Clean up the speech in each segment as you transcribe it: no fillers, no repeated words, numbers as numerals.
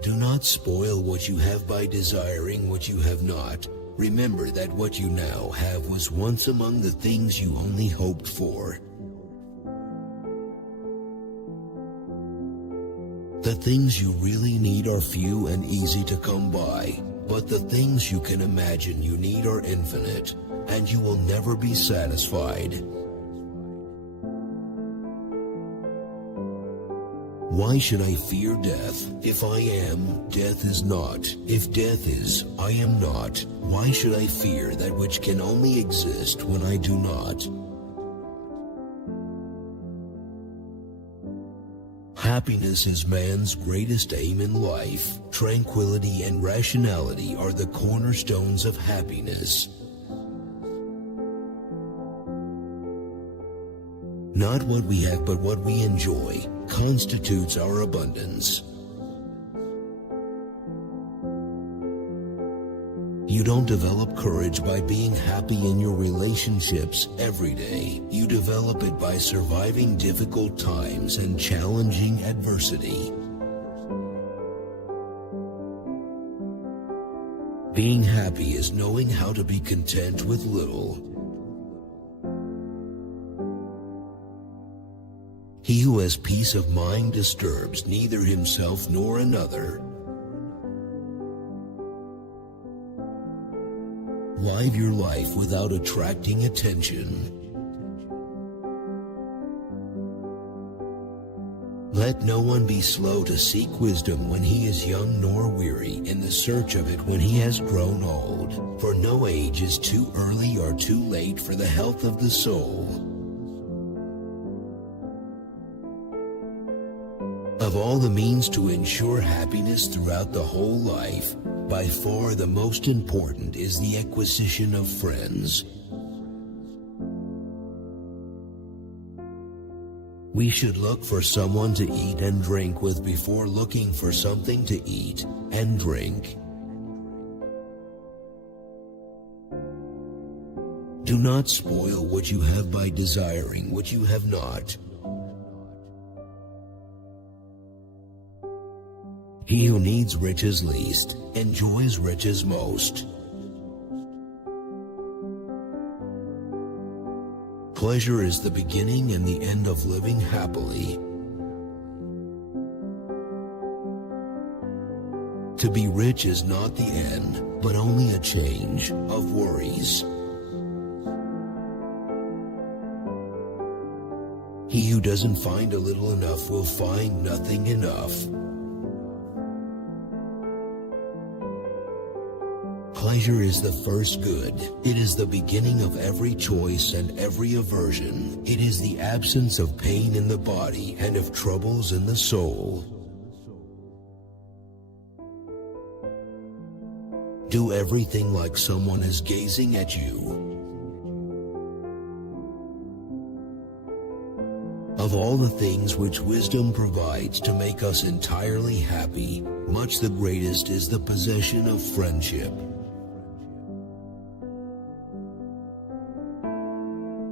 Do not spoil what you have by desiring what you have not. Remember that what you now have was once among the things you only hoped for. The things you really need are few and easy to come by, but the things you can imagine you need are infinite, and you will never be satisfied. Why should I fear death? If I am, death is not. If death is, I am not. Why should I fear that which can only exist when I do not? Happiness is man's greatest aim in life. Tranquility and rationality are the cornerstones of happiness. Not what we have, but what we enjoy, constitutes our abundance. You don't develop courage by being happy in your relationships every day. You develop it by surviving difficult times and challenging adversity. Being happy is knowing how to be content with little. He who has peace of mind disturbs neither himself nor another. Live your life without attracting attention. Let no one be slow to seek wisdom when he is young, nor weary in the search of it when he has grown old. For no age is too early or too late for the health of the soul. Of all the means to ensure happiness throughout the whole life, by far the most important is the acquisition of friends. We should look for someone to eat and drink with before looking for something to eat and drink. Do not spoil what you have by desiring what you have not. He who needs riches least enjoys riches most. Pleasure is the beginning and the end of living happily. To be rich is not the end, but only a change of worries. He who doesn't find a little enough will find nothing enough. Pleasure is the first good. It is the beginning of every choice and every aversion. It is the absence of pain in the body and of troubles in the soul. Do everything like someone is gazing at you. Of all the things which wisdom provides to make us entirely happy, much the greatest is the possession of friendship.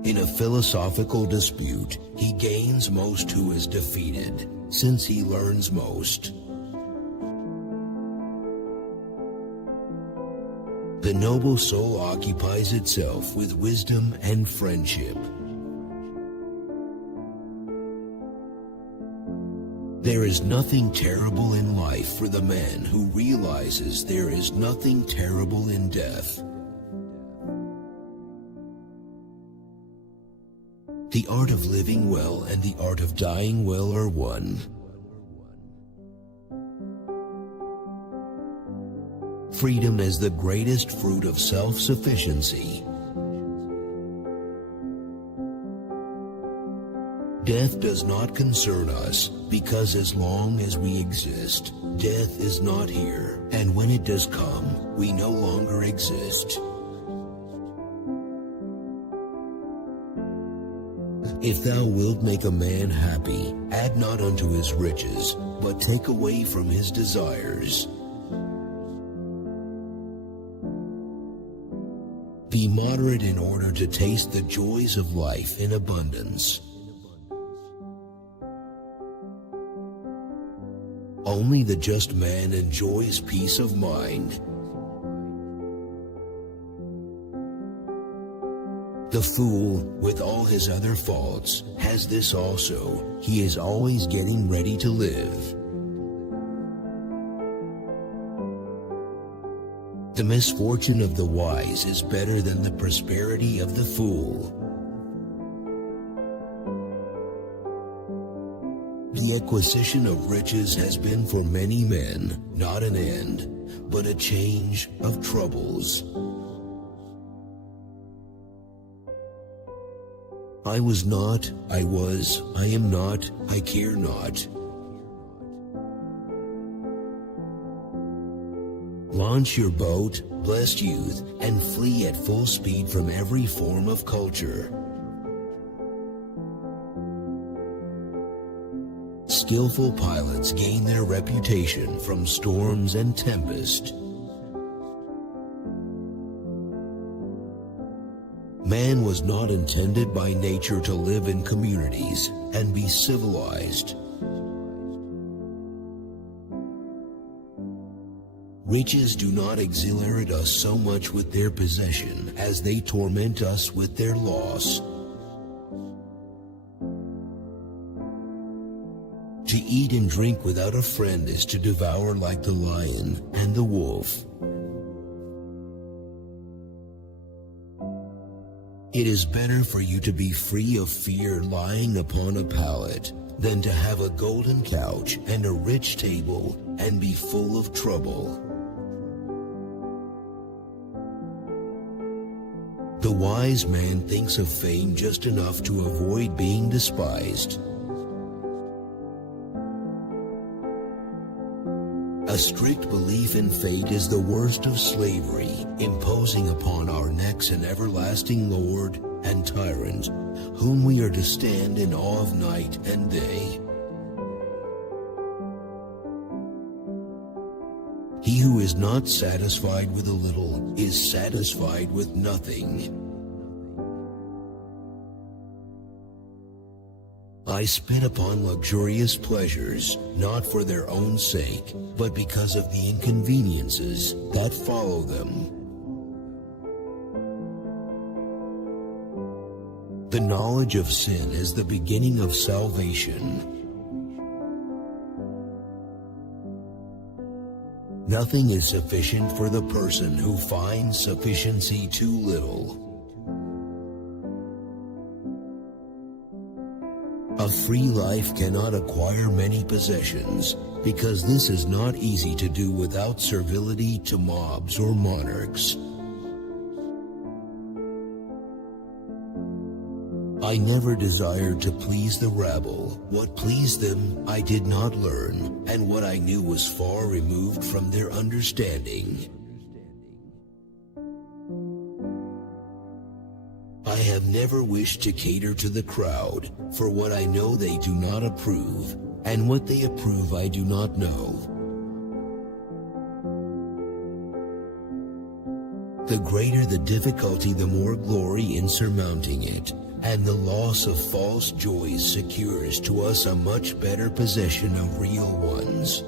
In a philosophical dispute, he gains most who is defeated, since he learns most. The noble soul occupies itself with wisdom and friendship. There is nothing terrible in life for the man who realizes there is nothing terrible in death. The art of living well and the art of dying well are one. Freedom is the greatest fruit of self-sufficiency. Death does not concern us, because as long as we exist, death is not here, and when it does come, we no longer exist. If thou wilt make a man happy, add not unto his riches, but take away from his desires. Be moderate in order to taste the joys of life in abundance. Only the just man enjoys peace of mind. The fool, with all his other faults, has this also: he is always getting ready to live. The misfortune of the wise is better than the prosperity of the fool. The acquisition of riches has been for many men not an end, but a change of troubles. I was not, I was, I am not, I care not. Launch your boat, blessed youth, and flee at full speed from every form of culture. Skillful pilots gain their reputation from storms and tempest. Man was not intended by nature to live in communities and be civilized. Riches do not exhilarate us so much with their possession as they torment us with their loss. To eat and drink without a friend is to devour like the lion and the wolf. It is better for you to be free of fear lying upon a pallet than to have a golden couch and a rich table and be full of trouble. The wise man thinks of fame just enough to avoid being despised. A strict belief in fate is the worst of slavery, imposing upon our necks an everlasting lord and tyrant, whom we are to stand in awe of night and day. He who is not satisfied with a little is satisfied with nothing. I spit upon luxurious pleasures, not for their own sake, but because of the inconveniences that follow them. The knowledge of sin is the beginning of salvation. Nothing is sufficient for the person who finds sufficiency too little. A free life cannot acquire many possessions, because this is not easy to do without servility to mobs or monarchs. I never desired to please the rabble. What pleased them I did not learn, and what I knew was far removed from their understanding. I have never wished to cater to the crowd, for what I know they do not approve, and what they approve I do not know. The greater the difficulty, the more glory in surmounting it, and the loss of false joys secures to us a much better possession of real ones.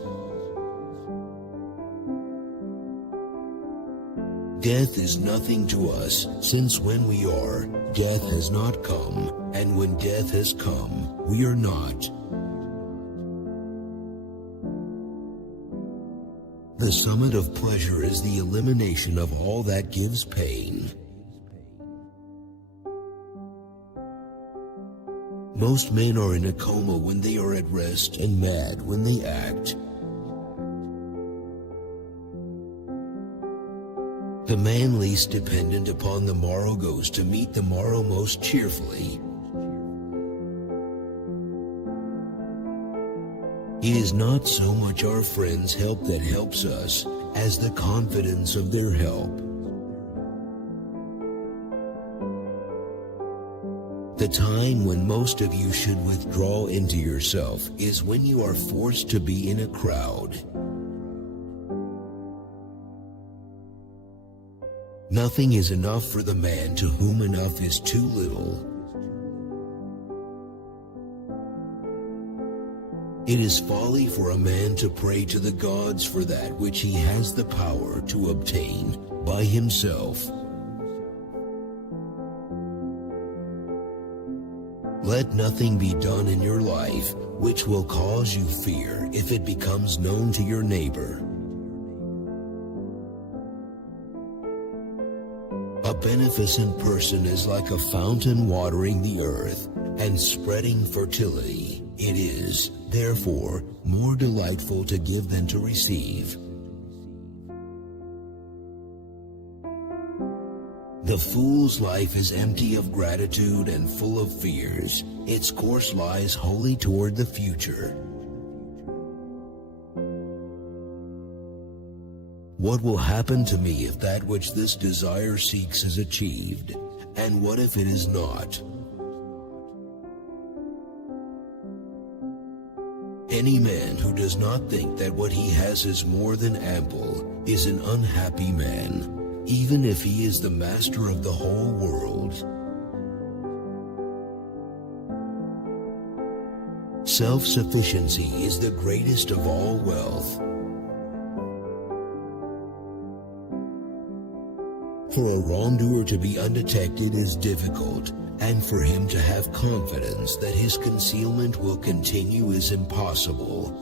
Death is nothing to us, since when we are, death has not come, and when death has come, we are not. The summit of pleasure is the elimination of all that gives pain. Most men are in a coma when they are at rest and mad when they act. The man least dependent upon the morrow goes to meet the morrow most cheerfully. It is not so much our friends' help that helps us, as the confidence of their help. The time when most of you should withdraw into yourself is when you are forced to be in a crowd. Nothing is enough for the man to whom enough is too little. It is folly for a man to pray to the gods for that which he has the power to obtain by himself. Let nothing be done in your life which will cause you fear if it becomes known to your neighbor. A beneficent person is like a fountain watering the earth and spreading fertility. It is, therefore, more delightful to give than to receive. The fool's life is empty of gratitude and full of fears. Its course lies wholly toward the future. What will happen to me if that which this desire seeks is achieved? And what if it is not? Any man who does not think that what he has is more than ample is an unhappy man, even if he is the master of the whole world. Self-sufficiency is the greatest of all wealth. For a wrongdoer to be undetected is difficult, and for him to have confidence that his concealment will continue is impossible.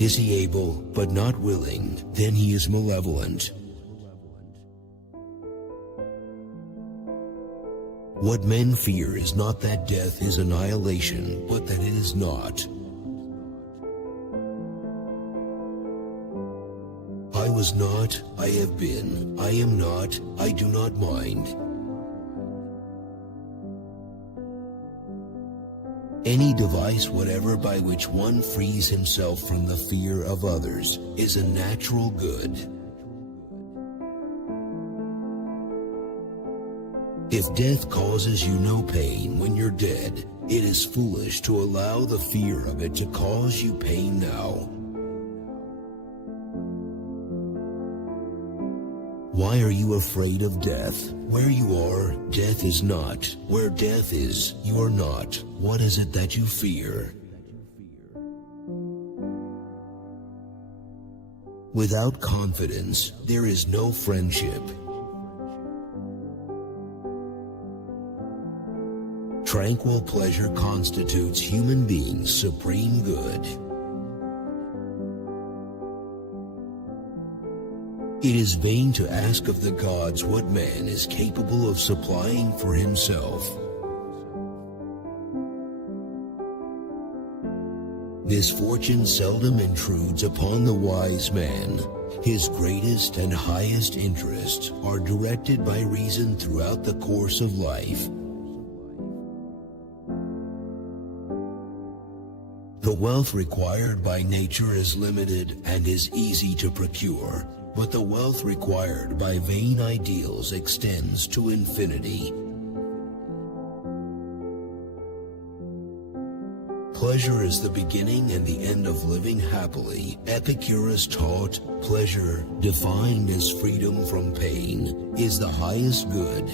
Is he able, but not willing, then he is malevolent. What men fear is not that death is annihilation, but that it is not. I was not, I have been, I am not, I do not mind. Any device whatever by which one frees himself from the fear of others is a natural good. If death causes you no pain when you're dead, it is foolish to allow the fear of it to cause you pain now. Why are you afraid of death? Where you are, death is not. Where death is, you are not. What is it that you fear? Without confidence, there is no friendship. Tranquil pleasure constitutes human beings' supreme good. It is vain to ask of the gods what man is capable of supplying for himself. Misfortune seldom intrudes upon the wise man. His greatest and highest interests are directed by reason throughout the course of life. The wealth required by nature is limited and is easy to procure, but the wealth required by vain ideals extends to infinity. Pleasure is the beginning and the end of living happily. Epicurus taught, pleasure, defined as freedom from pain, is the highest good.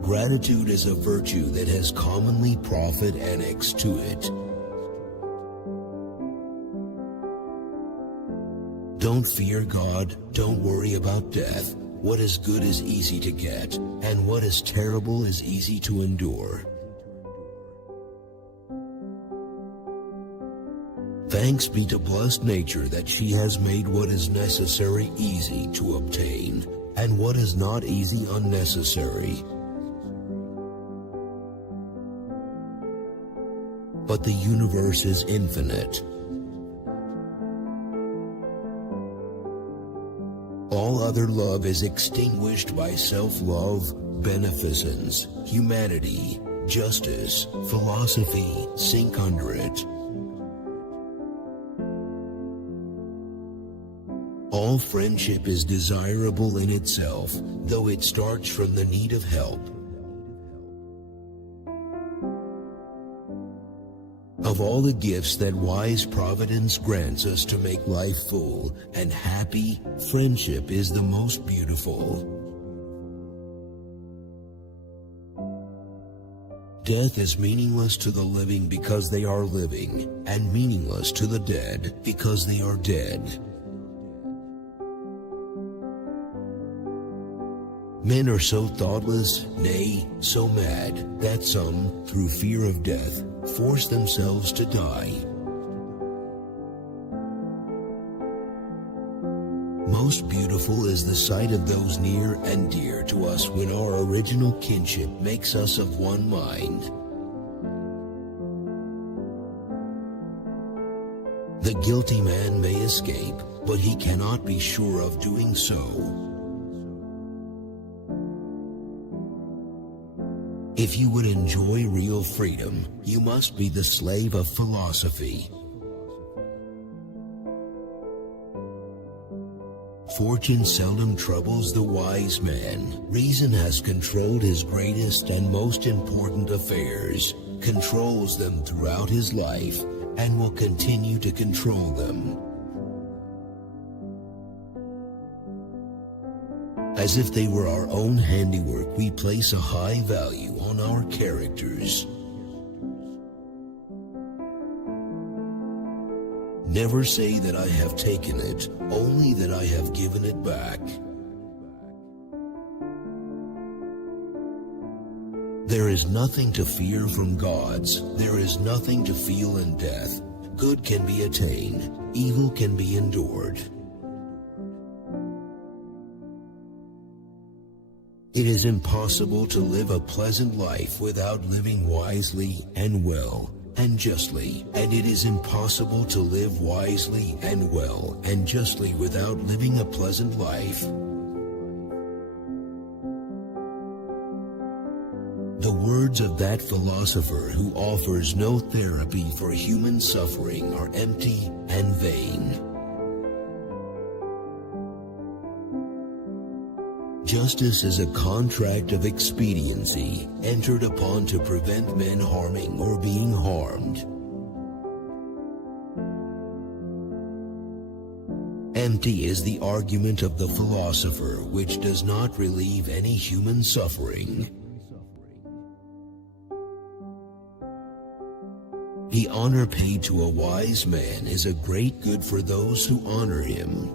Gratitude is a virtue that has commonly profit annexed to it. Don't fear God, don't worry about death. What is good is easy to get, and what is terrible is easy to endure. Thanks be to blessed nature that she has made what is necessary easy to obtain, and what is not easy unnecessary. But the universe is infinite. All other love is extinguished by self-love, beneficence, humanity, justice, philosophy sink under it. All friendship is desirable in itself, though it starts from the need of help. Of all the gifts that wise Providence grants us to make life full and happy, friendship is the most beautiful. Death is meaningless to the living because they are living, and meaningless to the dead because they are dead. Men are so thoughtless, nay, so mad, that some, through fear of death, force themselves to die. Most beautiful is the sight of those near and dear to us when our original kinship makes us of one mind. The guilty man may escape, but he cannot be sure of doing so. If you would enjoy real freedom, you must be the slave of philosophy. Fortune seldom troubles the wise man. Reason has controlled his greatest and most important affairs, controls them throughout his life, and will continue to control them. As if they were our own handiwork, we place a high value on our characters. Never say that I have taken it, only that I have given it back. There is nothing to fear from gods. There is nothing to feel in death. Good can be attained. Evil can be endured. It is impossible to live a pleasant life without living wisely and well and justly, and it is impossible to live wisely and well and justly without living a pleasant life. The words of that philosopher who offers no therapy for human suffering are empty and vain. Justice is a contract of expediency entered upon to prevent men harming or being harmed. Empty is the argument of the philosopher which does not relieve any human suffering. The honor paid to a wise man is a great good for those who honor him.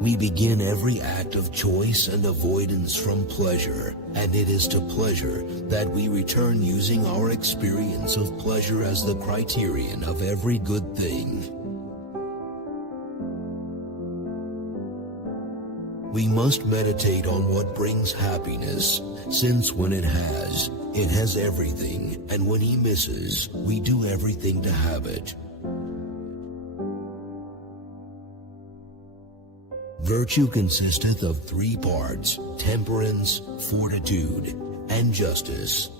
We begin every act of choice and avoidance from pleasure, and it is to pleasure that we return using our experience of pleasure as the criterion of every good thing. We must meditate on what brings happiness, since when it has everything, and when he misses, we do everything to have it. Virtue consisteth of three parts: temperance, fortitude, and justice.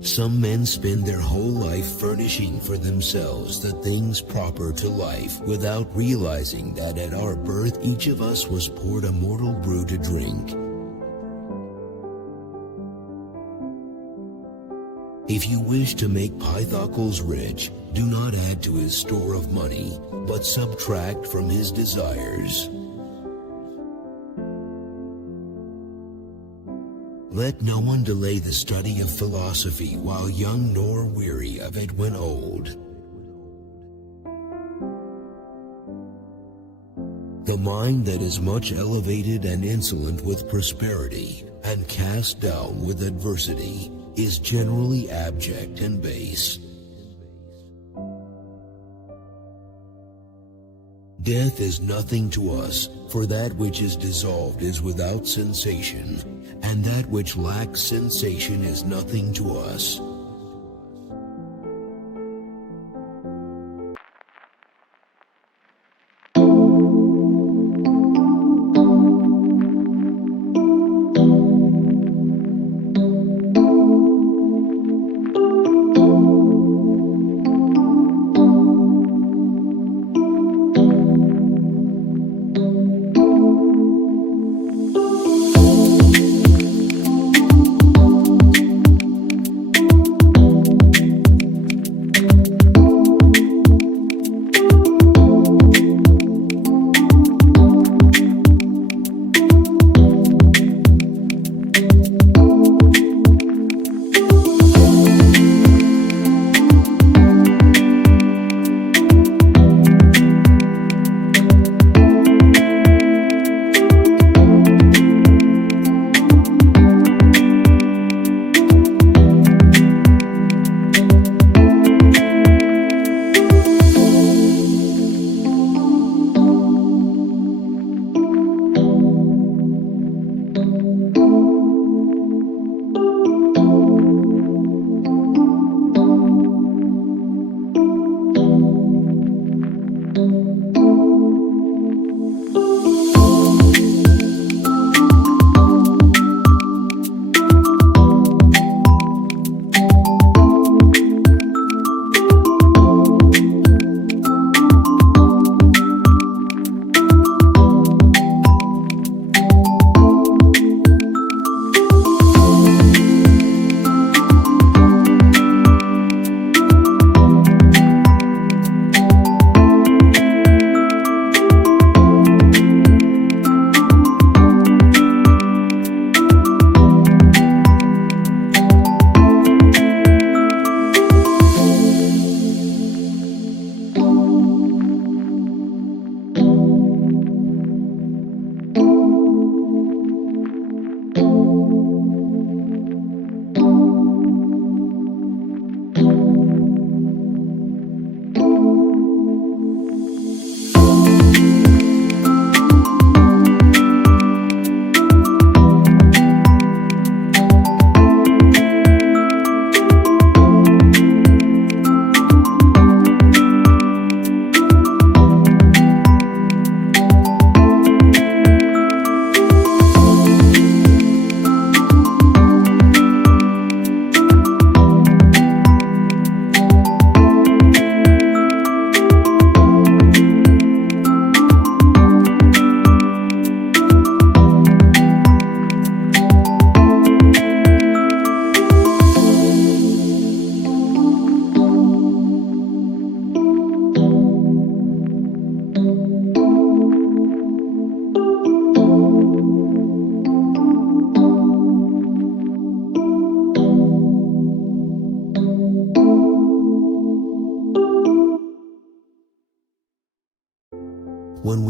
Some men spend their whole life furnishing for themselves the things proper to life, without realizing that at our birth each of us was poured a mortal brew to drink. If you wish to make Pythocles rich, do not add to his store of money, but subtract from his desires. Let no one delay the study of philosophy while young, nor weary of it when old. The mind that is much elevated and insolent with prosperity, and cast down with adversity, is generally abject and base. Death is nothing to us, for that which is dissolved is without sensation, and that which lacks sensation is nothing to us.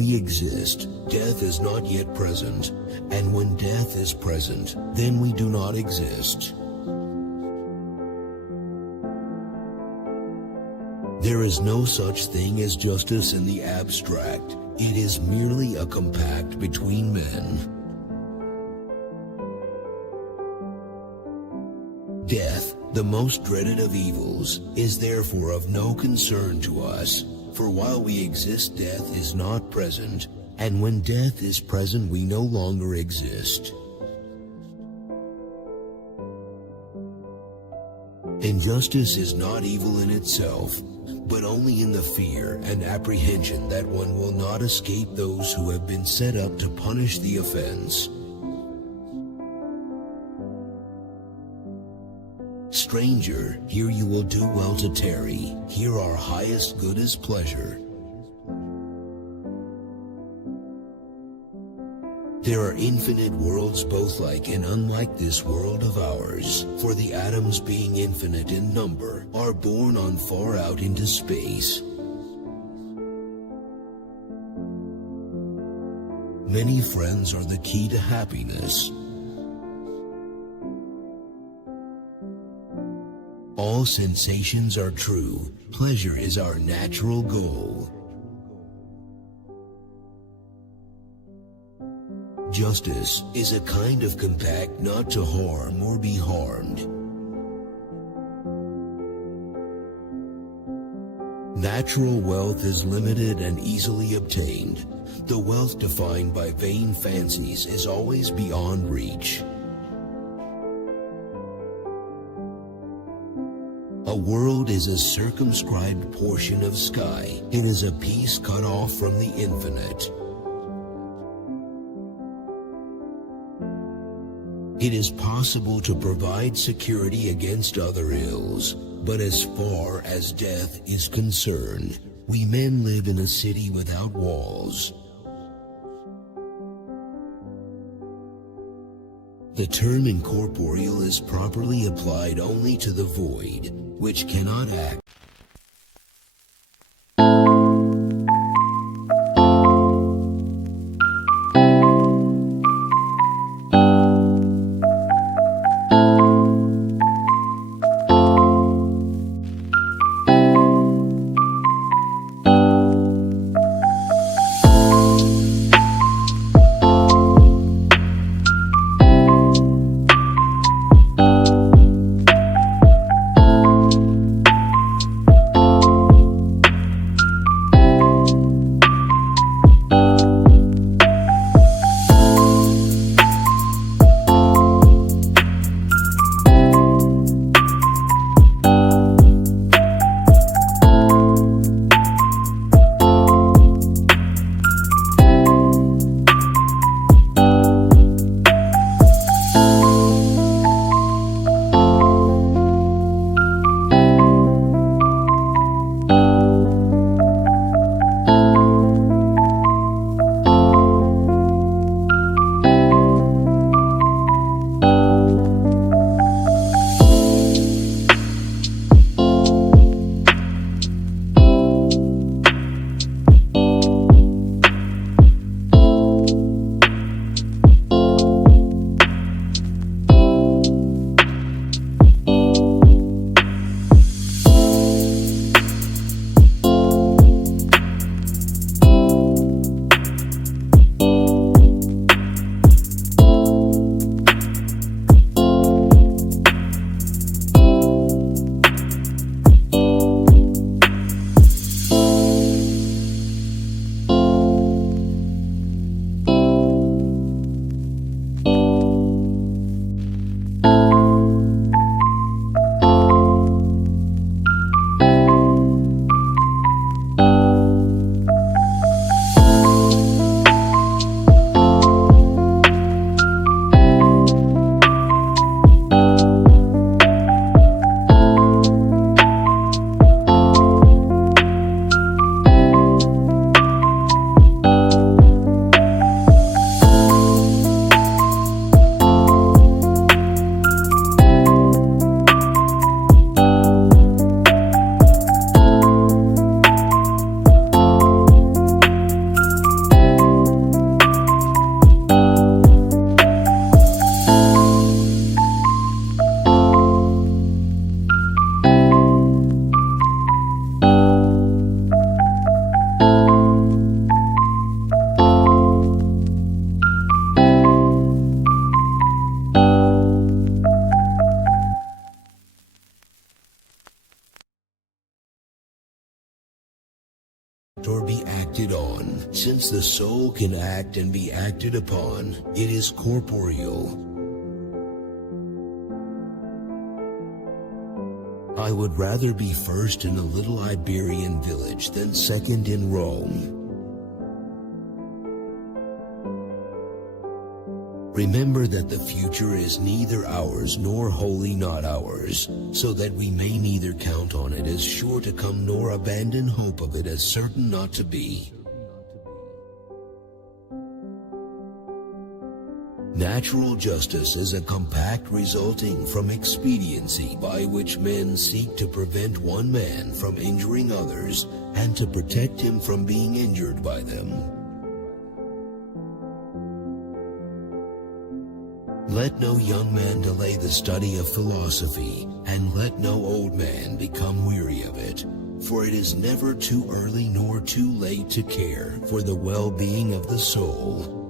we exist, death is not yet present, and when death is present, then we do not exist. There is no such thing as justice in the abstract. It is merely a compact between men. Death, the most dreaded of evils, is therefore of no concern to us, for while we exist, death is not present, and when death is present, we no longer exist. Injustice is not evil in itself, but only in the fear and apprehension that one will not escape those who have been set up to punish the offense. Stranger, here you will do well to tarry. Here our highest good is pleasure. There are infinite worlds both like and unlike this world of ours, for the atoms being infinite in number are borne on far out into space. Many friends are the key to happiness. All sensations are true. Pleasure is our natural goal. Justice is a kind of compact not to harm or be harmed. Natural wealth is limited and easily obtained. The wealth defined by vain fancies is always beyond reach. A world is a circumscribed portion of sky. It is a piece cut off from the infinite. It is possible to provide security against other ills, but as far as death is concerned, we men live in a city without walls. The term incorporeal is properly applied only to the void, which cannot act. since the soul can act and be acted upon, it is corporeal. I would rather be first in a little Iberian village than second in Rome. Remember that the future is neither ours nor wholly not ours, so that we may neither count on it as sure to come nor abandon hope of it as certain not to be. Natural justice is a compact resulting from expediency by which men seek to prevent one man from injuring others and to protect him from being injured by them. Let no young man delay the study of philosophy, and let no old man become weary of it, for it is never too early nor too late to care for the well-being of the soul.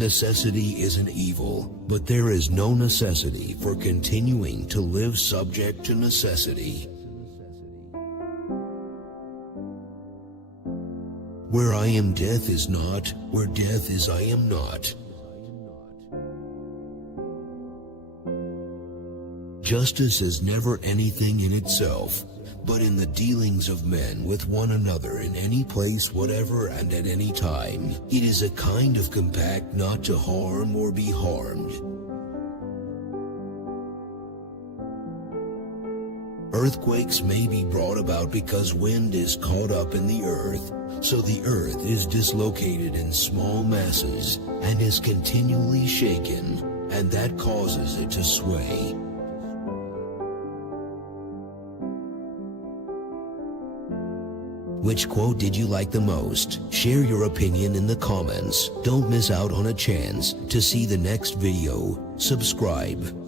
Necessity is an evil, but there is no necessity for continuing to live subject to necessity. Where I am, death is not. Where death is, I am not. Justice is never anything in itself, but in the dealings of men with one another in any place whatever and at any time. It is a kind of compact not to harm or be harmed. Earthquakes may be brought about because wind is caught up in the earth, so the earth is dislocated in small masses and is continually shaken, and that causes it to sway. Which quote did you like the most? Share your opinion in the comments. Don't miss out on a chance to see the next video. Subscribe.